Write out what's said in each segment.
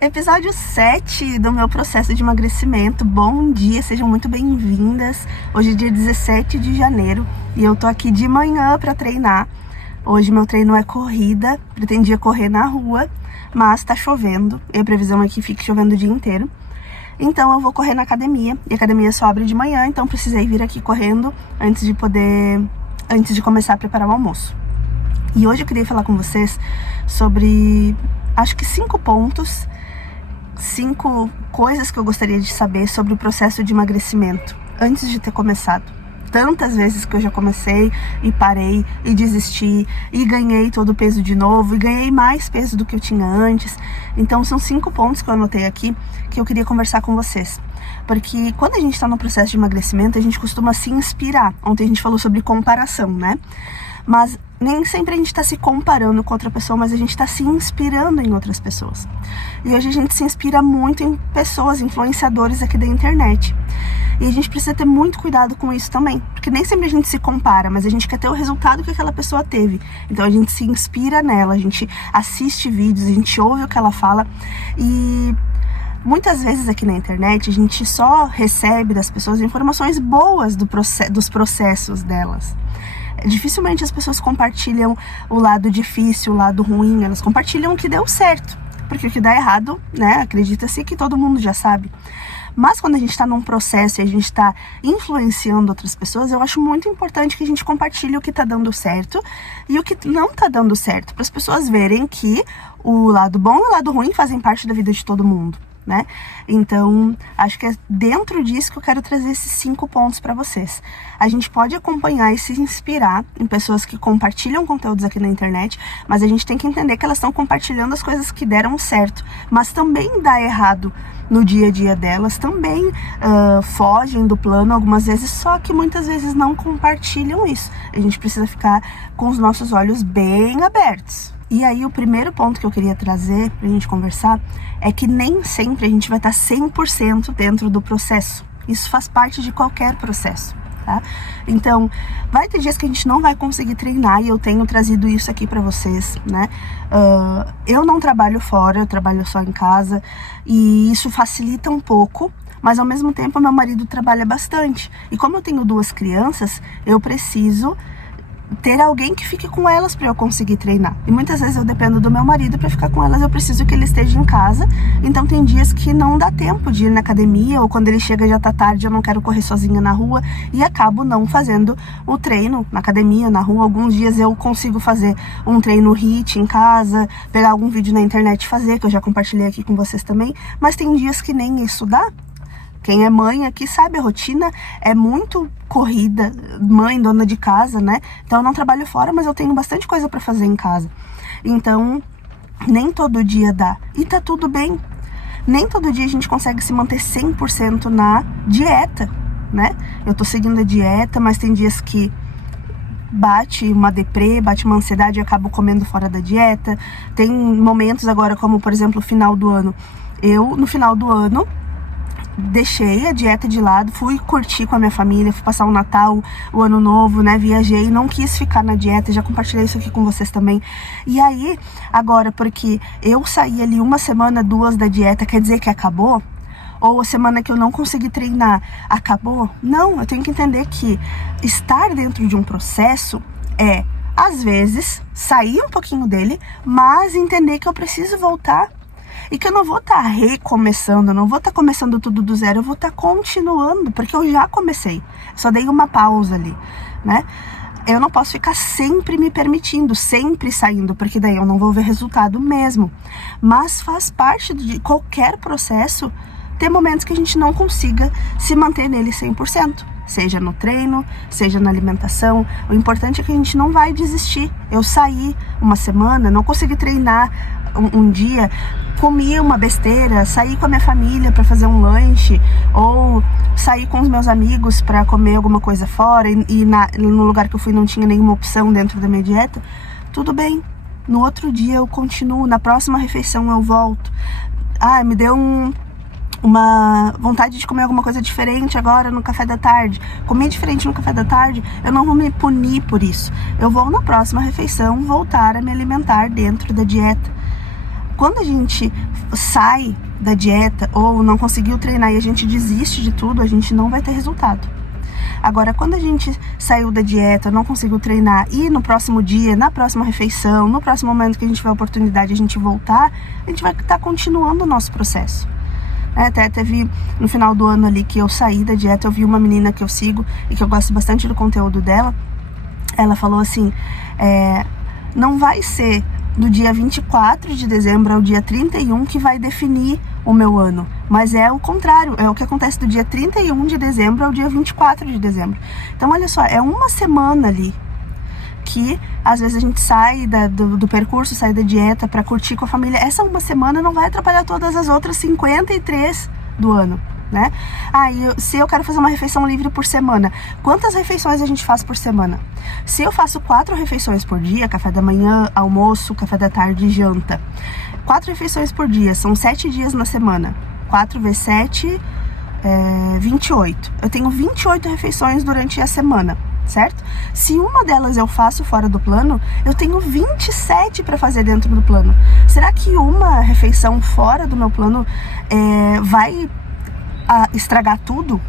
Episódio 7 do meu processo de emagrecimento. Bom dia, sejam muito bem-vindas. Hoje é dia 17 de janeiro e eu tô aqui de manhã pra treinar. Hoje meu treino é corrida, pretendia correr na rua, mas tá chovendo e a previsão é que fique chovendo o dia inteiro. Então eu vou correr na academia, e a academia só abre de manhã, então precisei vir aqui correndo antes de começar a preparar o almoço. E hoje eu queria falar com vocês sobre, acho que 5 pontos, 5 coisas que eu gostaria de saber sobre o processo de emagrecimento, antes de ter começado. Tantas vezes que eu já comecei e parei e desisti e ganhei todo o peso de novo e ganhei mais peso do que eu tinha antes. Então são 5 pontos que eu anotei aqui que eu queria conversar com vocês. Porque quando a gente está no processo de emagrecimento, a gente costuma se inspirar. Ontem a gente falou sobre comparação, né? Mas nem sempre a gente está se comparando com outra pessoa, mas a gente está se inspirando em outras pessoas. E hoje a gente se inspira muito em pessoas, influenciadores aqui da internet. E a gente precisa ter muito cuidado com isso também, porque nem sempre a gente se compara, mas a gente quer ter o resultado que aquela pessoa teve. Então a gente se inspira nela, a gente assiste vídeos, a gente ouve o que ela fala e muitas vezes aqui na internet a gente só recebe das pessoas informações boas dos processos delas. Dificilmente as pessoas compartilham o lado difícil, o lado ruim, elas compartilham o que deu certo, porque o que dá errado, né, acredita-se que todo mundo já sabe. Mas quando a gente está num processo e a gente está influenciando outras pessoas, eu acho muito importante que a gente compartilhe o que está dando certo e o que não está dando certo, para as pessoas verem que o lado bom e o lado ruim fazem parte da vida de todo mundo, né? Então, acho que é dentro disso que eu quero trazer esses 5 pontos para vocês. A gente pode acompanhar e se inspirar em pessoas que compartilham conteúdos aqui na internet, mas a gente tem que entender que elas estão compartilhando as coisas que deram certo, mas também dá errado no dia a dia delas, também fogem do plano algumas vezes, só que muitas vezes não compartilham isso. A gente precisa ficar com os nossos olhos bem abertos. E aí o primeiro ponto que eu queria trazer pra gente conversar é que nem sempre a gente vai estar 100% dentro do processo. Isso faz parte de qualquer processo, tá? Então, vai ter dias que a gente não vai conseguir treinar e eu tenho trazido isso aqui pra vocês, né? Eu não trabalho fora, eu trabalho só em casa e isso facilita um pouco, mas ao mesmo tempo meu marido trabalha bastante. E como eu tenho 2 crianças, eu preciso ter alguém que fique com elas para eu conseguir treinar. E muitas vezes eu dependo do meu marido para ficar com elas, eu preciso que ele esteja em casa. Então tem dias que não dá tempo de ir na academia, ou quando ele chega já tá tarde, eu não quero correr sozinha na rua e acabo não fazendo o treino na academia, na rua. Alguns dias eu consigo fazer um treino HIIT em casa, pegar algum vídeo na internet e fazer, que eu já compartilhei aqui com vocês também, mas tem dias que nem isso dá. Quem é mãe aqui sabe, a rotina é muito corrida, mãe, dona de casa, né? Então eu não trabalho fora, mas eu tenho bastante coisa pra fazer em casa. Então, nem todo dia dá. E tá tudo bem. Nem todo dia a gente consegue se manter 100% na dieta, né? Eu tô seguindo a dieta, mas tem dias que bate uma deprê, bate uma ansiedade e eu acabo comendo fora da dieta. Tem momentos agora, como por exemplo o final do ano. No final do ano, deixei a dieta de lado, fui curtir com a minha família, fui passar o Natal, o Ano Novo, né, viajei, não quis ficar na dieta, já compartilhei isso aqui com vocês também. E aí, agora, porque eu saí ali 1 semana, 2 da dieta, quer dizer que acabou? Ou a semana que eu não consegui treinar, acabou? Não, eu tenho que entender que estar dentro de um processo é, às vezes, sair um pouquinho dele, mas entender que eu preciso voltar. E que eu não vou estar recomeçando, eu não vou estar começando tudo do zero, eu vou estar continuando, porque eu já comecei. Só dei uma pausa ali, né? Eu não posso ficar sempre me permitindo, sempre saindo, porque daí eu não vou ver resultado mesmo. Mas faz parte de qualquer processo ter momentos que a gente não consiga se manter nele 100%. Seja no treino, seja na alimentação. O importante é que a gente não vai desistir. Eu saí 1 semana, não consegui treinar um dia, comi uma besteira, saí com a minha família para fazer um lanche, ou saí com os meus amigos para comer alguma coisa fora e no lugar que eu fui não tinha nenhuma opção dentro da minha dieta. Tudo bem, no outro dia eu continuo, na próxima refeição eu volto. Me deu uma vontade de comer alguma coisa diferente agora no café da tarde. Comer diferente no café da tarde, eu não vou me punir por isso. Eu vou na próxima refeição voltar a me alimentar dentro da dieta. Quando a gente sai da dieta ou não conseguiu treinar e a gente desiste de tudo, a gente não vai ter resultado. Agora, quando a gente saiu da dieta, não conseguiu treinar e no próximo dia, na próxima refeição, no próximo momento que a gente tiver a oportunidade de a gente voltar, a gente vai estar continuando o nosso processo. Até teve no final do ano ali que eu saí da dieta, eu vi uma menina que eu sigo e que eu gosto bastante do conteúdo dela. Ela falou assim, não vai ser do dia 24 de dezembro ao dia 31 que vai definir o meu ano, mas é o contrário, é o que acontece do dia 31 de dezembro ao dia 24 de dezembro. Então olha só, é uma semana ali que às vezes a gente sai do percurso, sai da dieta para curtir com a família. Essa uma semana não vai atrapalhar todas as outras 53 do ano, né? Se eu quero fazer uma refeição livre por semana, quantas refeições a gente faz por semana? Se eu faço 4 refeições por dia, café da manhã, almoço, café da tarde e janta, 4 refeições por dia, são 7 dias na semana, 4 vezes 7, 28. Eu tenho 28 refeições durante a semana, certo? Se uma delas eu faço fora do plano, eu tenho 27 para fazer dentro do plano. Será que uma refeição fora do meu plano vai estragar tudo?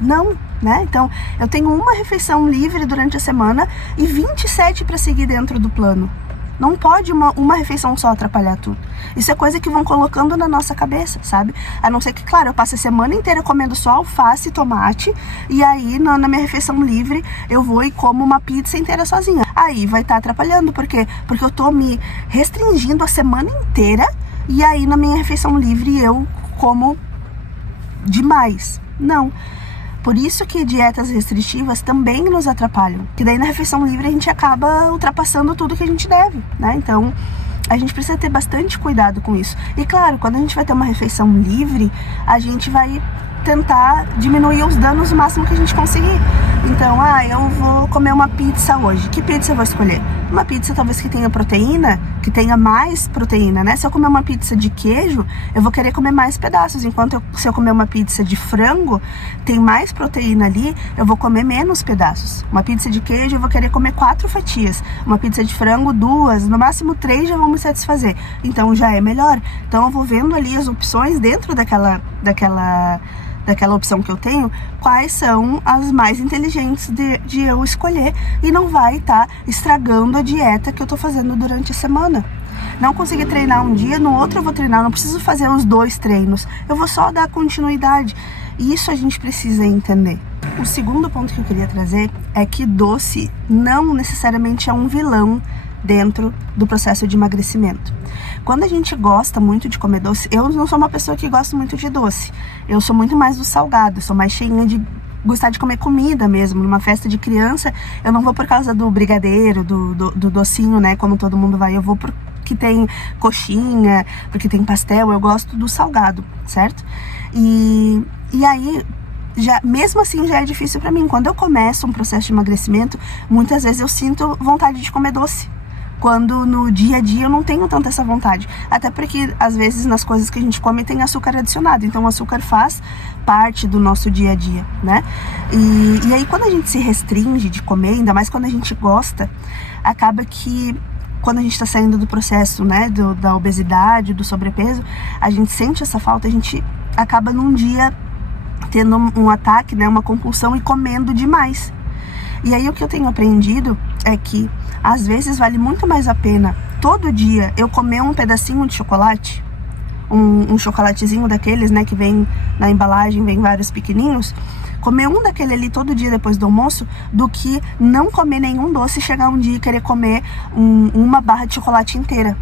Não, né? Então, eu tenho uma refeição livre durante a semana e 27 para seguir dentro do plano. Não pode uma refeição só atrapalhar tudo. Isso é coisa que vão colocando na nossa cabeça, sabe? A não ser que, claro, eu passe a semana inteira comendo só alface e tomate, e aí na minha refeição livre eu vou e como uma pizza inteira sozinha. Aí vai estar atrapalhando, por quê? Porque eu tô me restringindo a semana inteira, e aí na minha refeição livre eu como demais. Não. Por isso que dietas restritivas também nos atrapalham. Que daí na refeição livre a gente acaba ultrapassando tudo que a gente deve, né? Então a gente precisa ter bastante cuidado com isso. E claro, quando a gente vai ter uma refeição livre, a gente vai tentar diminuir os danos o máximo que a gente conseguir. Então, eu vou comer uma pizza hoje. Que pizza eu vou escolher? Uma pizza talvez que tenha proteína, que tenha mais proteína, né? Se eu comer uma pizza de queijo, eu vou querer comer mais pedaços. Enquanto se eu comer uma pizza de frango, tem mais proteína ali, eu vou comer menos pedaços. Uma pizza de queijo, eu vou querer comer 4 fatias. Uma pizza de frango, 2, no máximo 3 já vão me satisfazer. Então já é melhor. Então eu vou vendo ali as opções dentro daquela opção que eu tenho, quais são as mais inteligentes de eu escolher, e não vai estar estragando a dieta que eu tô fazendo durante a semana. Não consegui treinar um dia, no outro eu vou treinar, não preciso fazer os 2 treinos, eu vou só dar continuidade. E isso a gente precisa entender. O segundo ponto que eu queria trazer é que doce não necessariamente é um vilão dentro do processo de emagrecimento. Quando a gente gosta muito de comer doce, eu não sou uma pessoa que gosta muito de doce, eu sou muito mais do salgado, sou mais cheinha de gostar de comer comida mesmo. Numa festa de criança, eu não vou por causa do brigadeiro, do docinho, né, como todo mundo vai, eu vou porque tem coxinha, porque tem pastel, eu gosto do salgado, certo? E aí, mesmo assim já é difícil pra mim. Quando eu começo um processo de emagrecimento, muitas vezes eu sinto vontade de comer doce, quando no dia a dia eu não tenho tanta essa vontade. Até porque, às vezes, nas coisas que a gente come tem açúcar adicionado. Então, o açúcar faz parte do nosso dia a dia, né? E aí, quando a gente se restringe de comer, ainda mais quando a gente gosta, acaba que, quando a gente tá saindo do processo, né, da obesidade, do sobrepeso, a gente sente essa falta, a gente acaba num dia tendo um ataque, né, uma compulsão e comendo demais. E aí, o que eu tenho aprendido é que às vezes vale muito mais a pena todo dia eu comer um pedacinho de chocolate, um chocolatezinho daqueles, né, que vem na embalagem, vem vários pequenininhos, comer um daquele ali todo dia depois do almoço, do que não comer nenhum doce e chegar um dia e querer comer uma barra de chocolate inteira,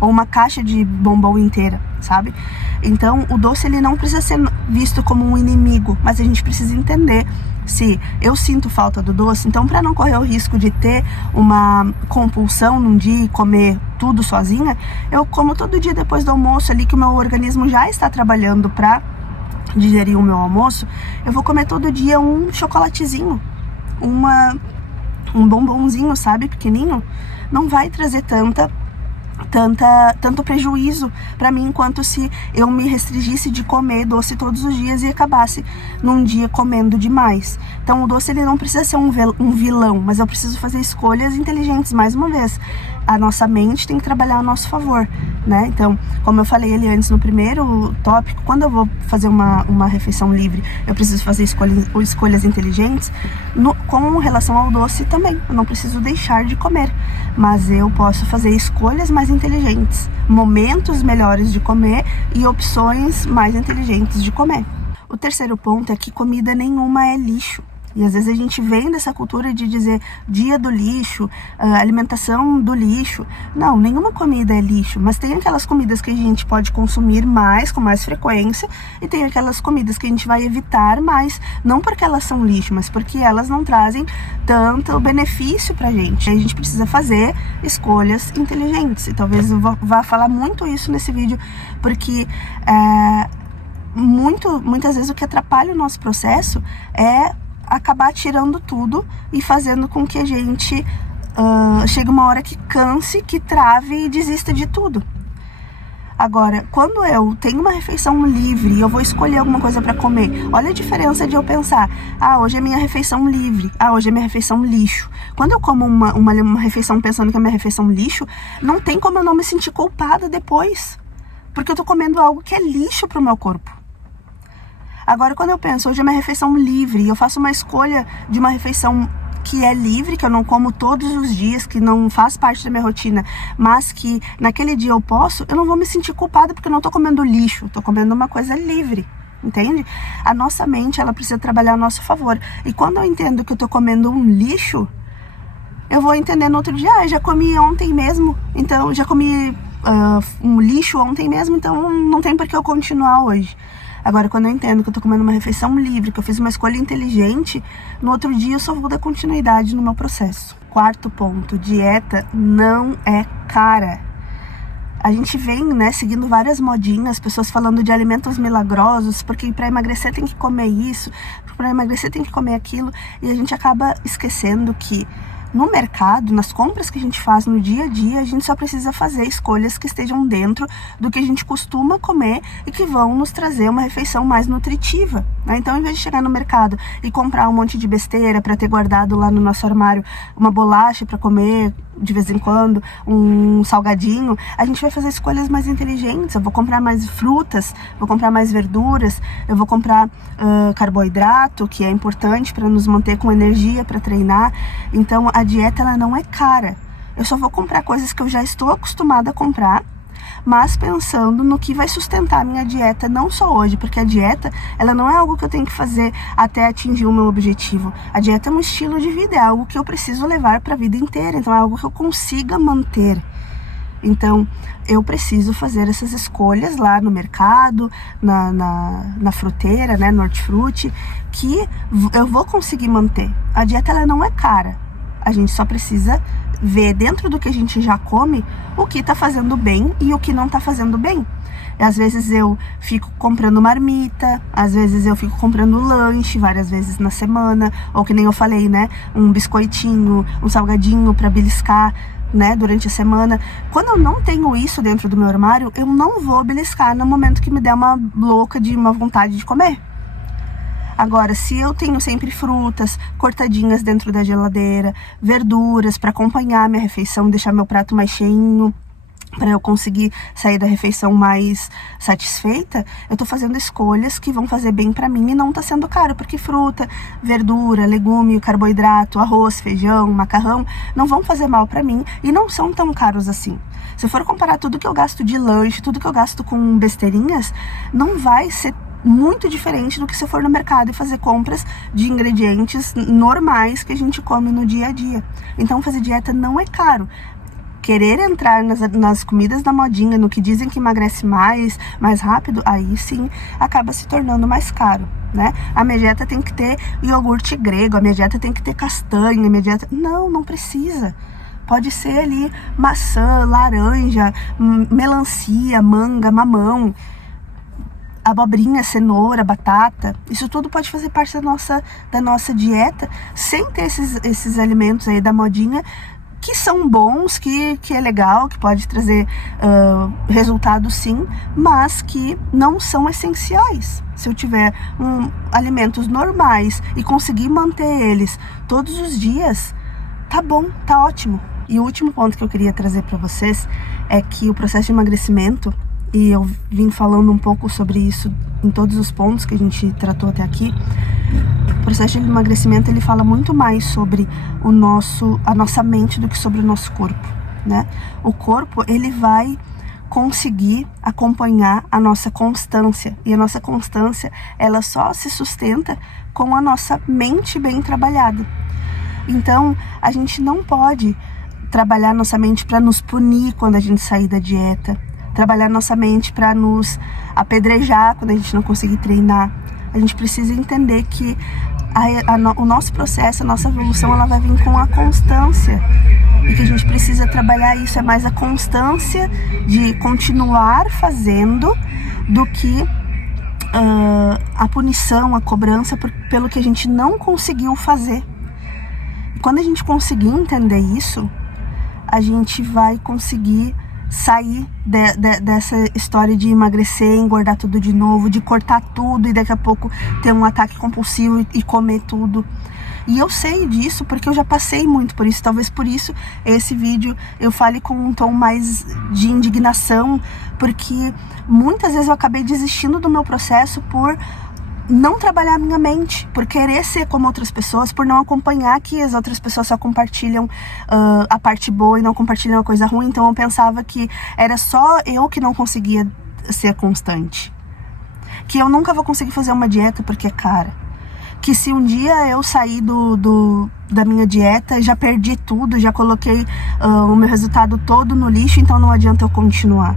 ou uma caixa de bombom inteira, sabe? Então, o doce, ele não precisa ser visto como um inimigo, mas a gente precisa entender se eu sinto falta do doce, então, para não correr o risco de ter uma compulsão num dia e comer tudo sozinha, eu como todo dia depois do almoço ali, que o meu organismo já está trabalhando para digerir o meu almoço, eu vou comer todo dia um chocolatezinho, um bombonzinho, sabe, pequenininho. Não vai trazer tanto prejuízo para mim, quanto se eu me restringisse de comer doce todos os dias e acabasse num dia comendo demais. Então, o doce, ele não precisa ser um vilão, mas eu preciso fazer escolhas inteligentes, mais uma vez. a nossa mente tem que trabalhar a nosso favor, né? Então, como eu falei ali antes no primeiro tópico, quando eu vou fazer uma refeição livre, eu preciso fazer escolhas inteligentes. Com relação ao doce também, eu não preciso deixar de comer, mas eu posso fazer escolhas mais inteligentes, momentos melhores de comer e opções mais inteligentes de comer. O terceiro ponto é que comida nenhuma é lixo. E às vezes a gente vem dessa cultura de dizer dia do lixo, alimentação do lixo. Não, nenhuma comida é lixo, mas tem aquelas comidas que a gente pode consumir mais, com mais frequência, e tem aquelas comidas que a gente vai evitar mais, não porque elas são lixo, mas porque elas não trazem tanto benefício pra gente. A gente precisa fazer escolhas inteligentes, e talvez eu vá falar muito isso nesse vídeo, porque muitas vezes o que atrapalha o nosso processo é acabar tirando tudo e fazendo com que a gente chegue uma hora que canse, que trave e desista de tudo. Agora, quando eu tenho uma refeição livre e eu vou escolher alguma coisa para comer, olha a diferença de eu pensar, hoje é minha refeição livre, hoje é minha refeição lixo. Quando eu como uma refeição pensando que é minha refeição lixo, não tem como eu não me sentir culpada depois, porque eu tô comendo algo que é lixo pro meu corpo. Agora, quando eu penso, hoje é minha refeição livre, e eu faço uma escolha de uma refeição que é livre, que eu não como todos os dias, que não faz parte da minha rotina, mas que naquele dia eu não vou me sentir culpada porque eu não tô comendo lixo, tô comendo uma coisa livre, entende? A nossa mente, ela precisa trabalhar a nosso favor. E quando eu entendo que eu tô comendo um lixo, eu vou entender no outro dia, já comi ontem mesmo, então já comi um lixo ontem mesmo, então não tem por que eu continuar hoje. Agora, quando eu entendo que eu tô comendo uma refeição livre, que eu fiz uma escolha inteligente, no outro dia eu só vou dar continuidade no meu processo. Quarto ponto, dieta não é cara. A gente vem, né, seguindo várias modinhas, pessoas falando de alimentos milagrosos, porque para emagrecer tem que comer isso, para emagrecer tem que comer aquilo, e a gente acaba esquecendo que no mercado, nas compras que a gente faz no dia a dia, a gente só precisa fazer escolhas que estejam dentro do que a gente costuma comer e que vão nos trazer uma refeição mais nutritiva, né? Então, em vez de chegar no mercado e comprar um monte de besteira para ter guardado lá no nosso armário, uma bolacha para comer de vez em quando, um salgadinho, a gente vai fazer escolhas mais inteligentes. Eu vou comprar mais frutas, vou comprar mais verduras, eu vou comprar carboidrato, que é importante para nos manter com energia para treinar. Então, a dieta, ela não é cara. Eu só vou comprar coisas que eu já estou acostumada a comprar, mas pensando no que vai sustentar a minha dieta, não só hoje, porque a dieta, ela não é algo que eu tenho que fazer até atingir o meu objetivo. A dieta é um estilo de vida, é algo que eu preciso levar para a vida inteira, então é algo que eu consiga manter. Então, eu preciso fazer essas escolhas lá no mercado, na fruteira, né, no hortifruti, que eu vou conseguir manter. A dieta, ela não é cara. A gente só precisa ver dentro do que a gente já come o que tá fazendo bem e o que não tá fazendo bem. E às vezes eu fico comprando marmita, às vezes eu fico comprando lanche várias vezes na semana, ou que nem eu falei, né, um biscoitinho, um salgadinho para beliscar, né, durante a semana. Quando eu não tenho isso dentro do meu armário, eu não vou beliscar no momento que me der uma louca de uma vontade de comer. Agora, se eu tenho sempre frutas cortadinhas dentro da geladeira, verduras para acompanhar a minha refeição, deixar meu prato mais cheinho, para eu conseguir sair da refeição mais satisfeita, eu tô fazendo escolhas que vão fazer bem para mim e não tá sendo caro, porque fruta, verdura, legume, carboidrato, arroz, feijão, macarrão, não vão fazer mal para mim e não são tão caros assim. Se eu for comparar tudo que eu gasto de lanche, tudo que eu gasto com besteirinhas, não vai ser muito diferente do que se eu for no mercado e fazer compras de ingredientes normais que a gente come no dia a dia. Então, fazer dieta não é caro. Querer entrar nas comidas da modinha, no que dizem que emagrece mais rápido, aí sim acaba se tornando mais caro, né? A minha dieta tem que ter iogurte grego, a minha dieta tem que ter castanha, a minha dieta... Não precisa. Pode ser ali maçã, laranja, melancia, manga, mamão, abobrinha, cenoura, batata. Isso tudo pode fazer parte da nossa dieta, sem ter esses alimentos aí da modinha, que são bons, que é legal, que pode trazer resultado sim, mas que não são essenciais. Se eu tiver alimentos normais e conseguir manter eles todos os dias, tá bom, tá ótimo. E o último ponto que eu queria trazer para vocês é que o processo de emagrecimento, e eu vim falando um pouco sobre isso em todos os pontos que a gente tratou até aqui, o processo de emagrecimento ele fala muito mais sobre a nossa mente do que sobre o nosso corpo, né? O corpo ele vai conseguir acompanhar a nossa constância, e a nossa constância ela só se sustenta com a nossa mente bem trabalhada. Então a gente não pode trabalhar nossa mente para nos punir quando a gente sair da dieta, trabalhar nossa mente para nos apedrejar quando a gente não conseguir treinar. A gente precisa entender que o nosso processo, a nossa evolução, ela vai vir com a constância. E que a gente precisa trabalhar isso, é mais a constância de continuar fazendo do que a punição, a cobrança pelo que a gente não conseguiu fazer. E quando a gente conseguir entender isso, a gente vai conseguir sair dessa história de emagrecer, engordar tudo de novo, de cortar tudo e daqui a pouco ter um ataque compulsivo e comer tudo. E eu sei disso porque eu já passei muito por isso. Talvez por isso esse vídeo eu fale com um tom mais de indignação, porque muitas vezes eu acabei desistindo do meu processo por não trabalhar a minha mente, por querer ser como outras pessoas, por não acompanhar que as outras pessoas só compartilham a parte boa e não compartilham a coisa ruim. Então eu pensava que era só eu que não conseguia ser constante, que eu nunca vou conseguir fazer uma dieta porque é cara, que se um dia eu sair da minha dieta, já perdi tudo, já coloquei o meu resultado todo no lixo, então não adianta eu continuar.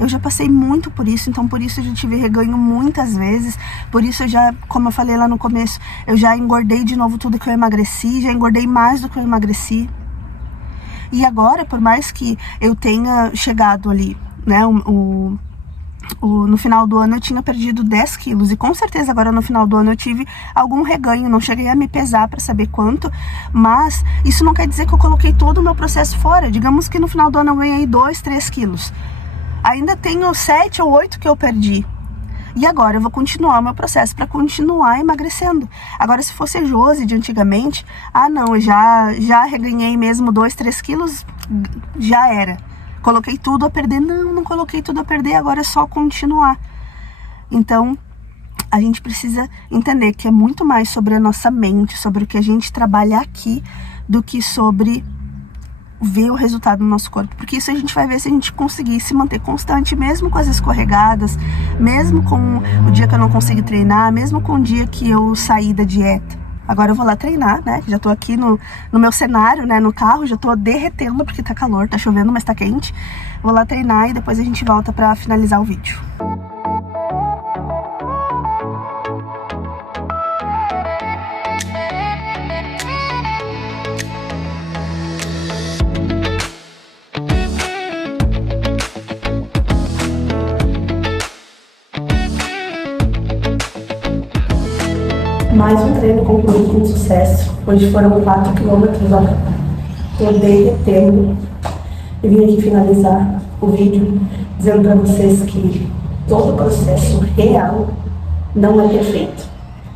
Eu já passei muito por isso, então por isso eu já tive reganho muitas vezes, por isso eu já, como eu falei lá no começo, eu já engordei de novo tudo que eu emagreci, já engordei mais do que eu emagreci. E agora, por mais que eu tenha chegado ali, né, no final do ano eu tinha perdido 10 quilos, e com certeza agora no final do ano eu tive algum reganho, não cheguei a me pesar para saber quanto, mas isso não quer dizer que eu coloquei todo o meu processo fora. Digamos que no final do ano eu ganhei 2, 3 quilos. Ainda tenho 7 ou 8 que eu perdi. E agora eu vou continuar o meu processo para continuar emagrecendo. Agora, se fosse a Josi de antigamente, não, já reganhei mesmo 2, 3 quilos, já era. Coloquei tudo a perder. Não coloquei tudo a perder, agora é só continuar. Então, a gente precisa entender que é muito mais sobre a nossa mente, sobre o que a gente trabalha aqui, do que sobre ver o resultado no nosso corpo, porque isso a gente vai ver se a gente conseguir se manter constante, mesmo com as escorregadas, mesmo com o dia que eu não consigo treinar, mesmo com o dia que eu saí da dieta. Agora eu vou lá treinar, né, já tô aqui no meu cenário, né, no carro, já tô derretendo porque tá calor, tá chovendo, mas tá quente. Vou lá treinar e depois a gente volta pra finalizar o vídeo. Mais um treino concluído com sucesso. Hoje foram 4 quilômetros, ó. Tô derretendo. E vim aqui finalizar o vídeo dizendo pra vocês que todo o processo real não é perfeito,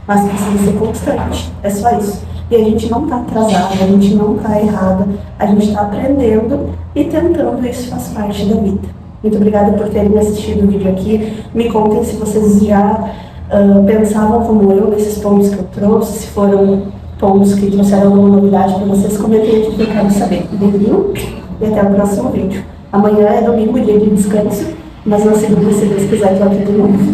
mas precisa ser constante. É só isso. E a gente não tá atrasada, a gente não tá errada, a gente tá aprendendo e tentando, isso faz parte da vida. Muito obrigada por terem assistido o vídeo aqui. Me contem se vocês já pensavam como eu nesses pontos que eu trouxe, se foram pontos que trouxeram alguma novidade para vocês, comentem aqui que eu quero saber. Beijinho e até o próximo vídeo. Amanhã é domingo, dia de descanso, mas na segunda, se Deus quiser, eu tô aqui de novo.